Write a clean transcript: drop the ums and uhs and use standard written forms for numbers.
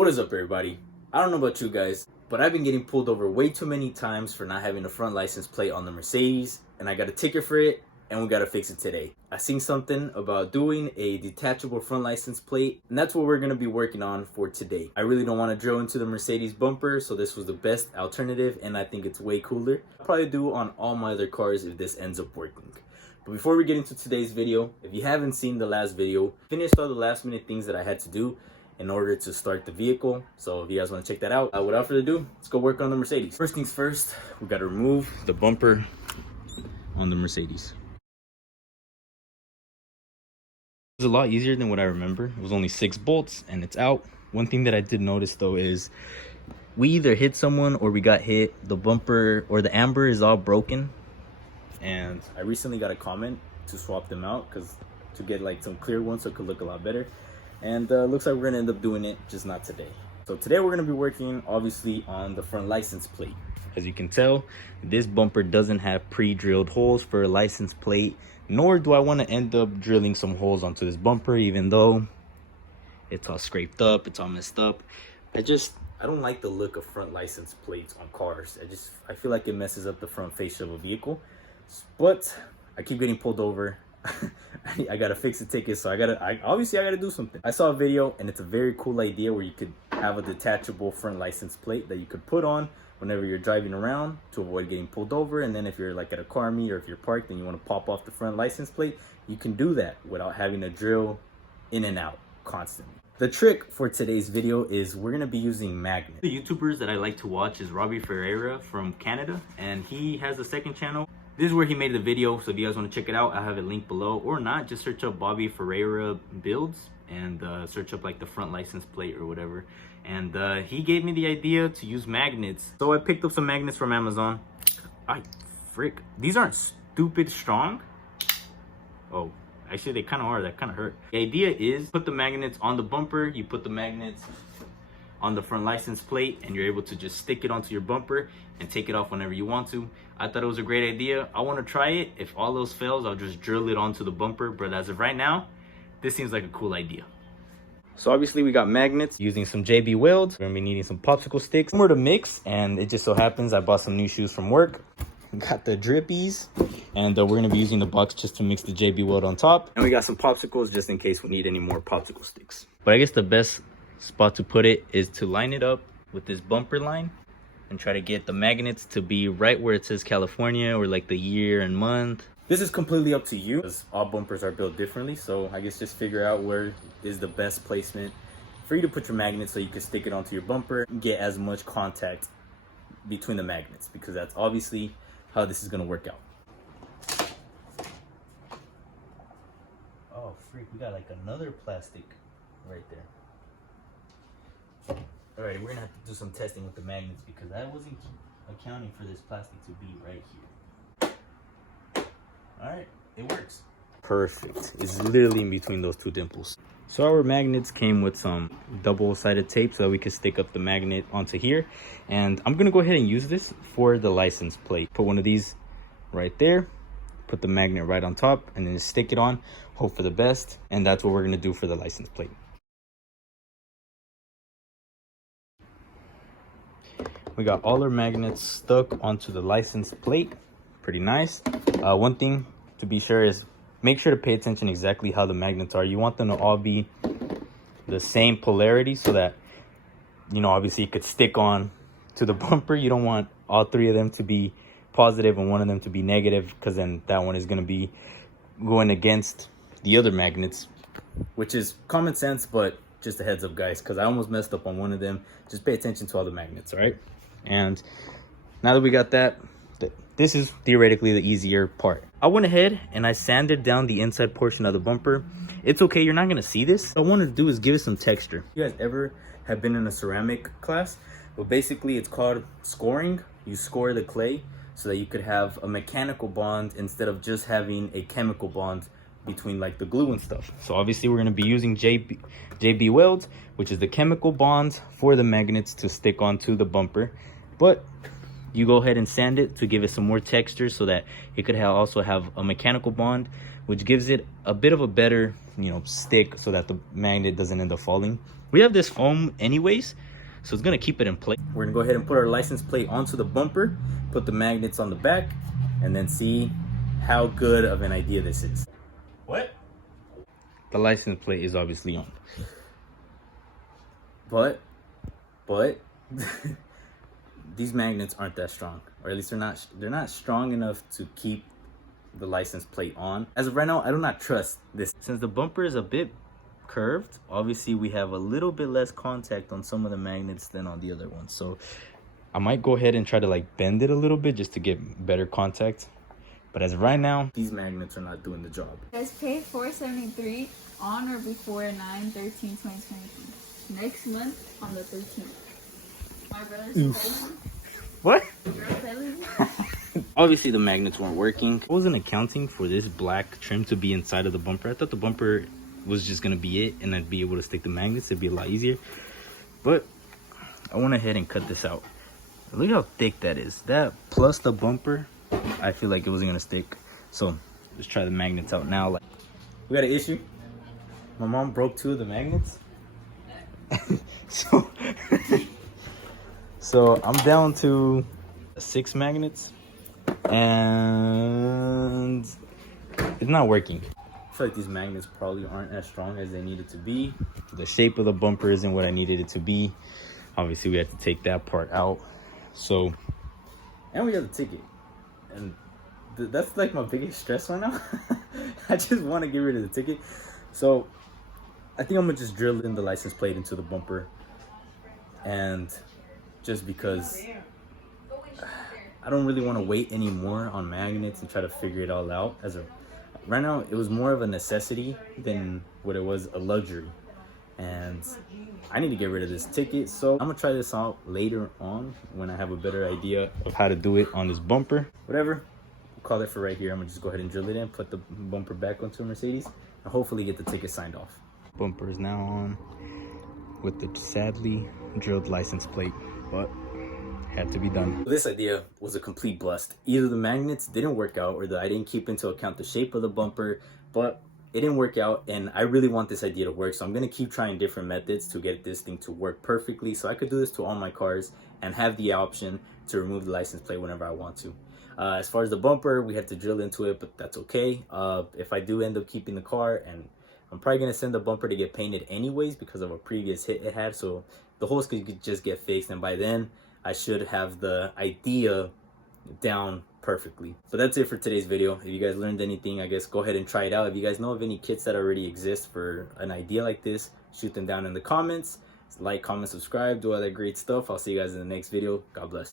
What is up, everybody? I don't know about you guys, but I've been getting pulled over way too many times for not having a front license plate on the Mercedes, and I got a ticket for it, and we gotta fix it today. I seen something about doing a detachable front license plate, and that's what we're gonna be working on for today. I really don't want to drill into the Mercedes bumper, so this was the best alternative, and I think it's way cooler. I'll probably do on all my other cars if this ends up working. But before we get into today's video, if you haven't seen the last video, I finished all the last minute things that I had to do in order to start the vehicle. So if you guys want to check that out, without further ado, let's go work on the Mercedes. First things first, we got to remove the bumper on the Mercedes. It was a lot easier than what I remember. It was only 6 bolts and it's out. One thing that I did notice though is we either hit someone or we got hit. The bumper or the amber is all broken. And I recently got a comment to swap them out to get like some clear ones so it could look a lot better. And looks like we're gonna end up doing it, just not today. So today we're gonna be working obviously on the front license plate. As you can tell, this bumper doesn't have pre-drilled holes for a license plate, nor do I want to end up drilling some holes onto this bumper, even though it's all scraped up, it's all messed up. I don't like the look of front license plates on cars. I feel like it messes up the front face of a vehicle. But I keep getting pulled over. I gotta fix the ticket, so obviously I gotta do something. I saw a video and it's a very cool idea where you could have a detachable front license plate that you could put on whenever you're driving around to avoid getting pulled over. And then if you're like at a car meet or if you're parked and you want to pop off the front license plate, you can do that without having to drill in and out constantly. The trick for today's video is we're gonna be using magnets. The YouTubers that I like to watch is Robbie Ferreira from Canada, and he has a second channel. This is where he made the video, so if you guys want to check it out, I'll have it linked below, or not, just search up Bobby Ferreira builds and search up like the front license plate or whatever. And he gave me the idea to use magnets, so I picked up some magnets from Amazon. These aren't stupid strong. Oh, actually they kind of are. That kind of hurt. The idea is put the magnets on the bumper, you put the magnets on the front license plate, and you're able to just stick it onto your bumper and take it off whenever you want to. I thought it was a great idea. I want to try it. If all those fails, I'll just drill it onto the bumper, but as of right now, this seems like a cool idea. So obviously we got magnets, using some JB welds. We're gonna be needing some popsicle sticks, more to mix, and it just so happens I bought some new shoes from work. Got the drippies, and we're gonna be using the box just to mix the JB weld on top. And we got some popsicles just in case we need any more popsicle sticks. But I guess the best spot to put it is to line it up with this bumper line and try to get the magnets to be right where it says California or like the year and month. This is completely up to you because all bumpers are built differently. So I guess just figure out where is the best placement for you to put your magnets so you can stick it onto your bumper and get as much contact between the magnets, because that's obviously how this is going to work out. Oh freak, we got like another plastic right there. Alright, we're gonna have to do some testing with the magnets because I wasn't accounting for this plastic to be right here. Alright, it works. Perfect. It's literally in between those two dimples. So our magnets came with some double-sided tape so that we can stick up the magnet onto here. And I'm gonna go ahead and use this for the license plate. Put one of these right there, put the magnet right on top, and then stick it on, hope for the best. And that's what we're gonna do for the license plate. We got all our magnets stuck onto the license plate. Pretty nice. One thing to be sure is make sure to pay attention exactly how the magnets are. You want them to all be the same polarity so that, you know, obviously it could stick on to the bumper. You don't want all 3 of them to be positive and 1 of them to be negative, because then that one is going to be going against the other magnets, which is common sense, but just a heads up, guys, because I almost messed up on one of them. Just pay attention to all the magnets, all right? And now that we got that, this is theoretically the easier part. I went ahead and I sanded down the inside portion of the bumper. It's okay, you're not gonna see this. What I wanted to do is give it some texture. You guys ever have been in a ceramic class? Well, basically it's called scoring. You score the clay so that you could have a mechanical bond instead of just having a chemical bond between like the glue and stuff. So obviously we're going to be using JB welds, which is the chemical bonds for the magnets to stick onto the bumper. But you go ahead and sand it to give it some more texture so that it could also have a mechanical bond which gives it a bit of a better, you know, stick so that the magnet doesn't end up falling. We have this foam anyways, so it's gonna keep it in place. We're gonna go ahead and put our license plate onto the bumper, put the magnets on the back, and then see how good of an idea this is. What? The license plate is obviously on. But these magnets aren't that strong, or at least they're not strong enough to keep the license plate on. As of right now, I do not trust this. Since the bumper is a bit curved, obviously we have a little bit less contact on some of the magnets than on the other ones. So I might go ahead and try to like bend it a little bit just to get better contact. But as of right now, these magnets are not doing the job. Guys, pay $473 on or before 9/13/2023. Next month on the 13th. My brother's telling me. What? Your girl telling me. Obviously the magnets weren't working. I wasn't accounting for this black trim to be inside of the bumper. I thought the bumper was just gonna be it and I'd be able to stick the magnets. It'd be a lot easier. But I went ahead and cut this out. Look how thick that is. That plus the bumper, I feel like it wasn't gonna stick. So let's try the magnets out now. Like, we got an issue. My mom broke 2 of the magnets. So I'm down to 6 magnets and it's not working. I feel like these magnets probably aren't as strong as they needed to be. The shape of the bumper isn't what I needed it to be. Obviously we had to take that part out. So, and we have the ticket. And that's like my biggest stress right now. I just want to get rid of the ticket. So I think I'm gonna just drill in the license plate into the bumper. And just because I don't really want to wait anymore on magnets and try to figure it all out. Right now, it was more of a necessity than what it was a luxury. And I need to get rid of this ticket. So I'm gonna try this out later on when I have a better idea of how to do it on this bumper. Whatever, we'll call it for right here. I'm gonna just go ahead and drill it in, put the bumper back onto a Mercedes, and hopefully get the ticket signed off. Bumper is now on with the sadly drilled license plate, but had to be done. This idea was a complete bust. Either the magnets didn't work out or I didn't keep into account the shape of the bumper, but it didn't work out, and I really want this idea to work. So I'm gonna keep trying different methods to get this thing to work perfectly so I could do this to all my cars and have the option to remove the license plate whenever I want to. As far as the bumper, we had to drill into it, but that's okay. If I do end up keeping the car, and I'm probably gonna send the bumper to get painted anyways because of a previous hit it had, so the holes could just get fixed, and by then I should have the idea down perfectly. So that's it for today's video. If you guys learned anything, I guess go ahead and try it out. If you guys know of any kits that already exist for an idea like this, shoot them down in the comments. Like, comment, subscribe, do all that great stuff. I'll see you guys in the next video. God bless.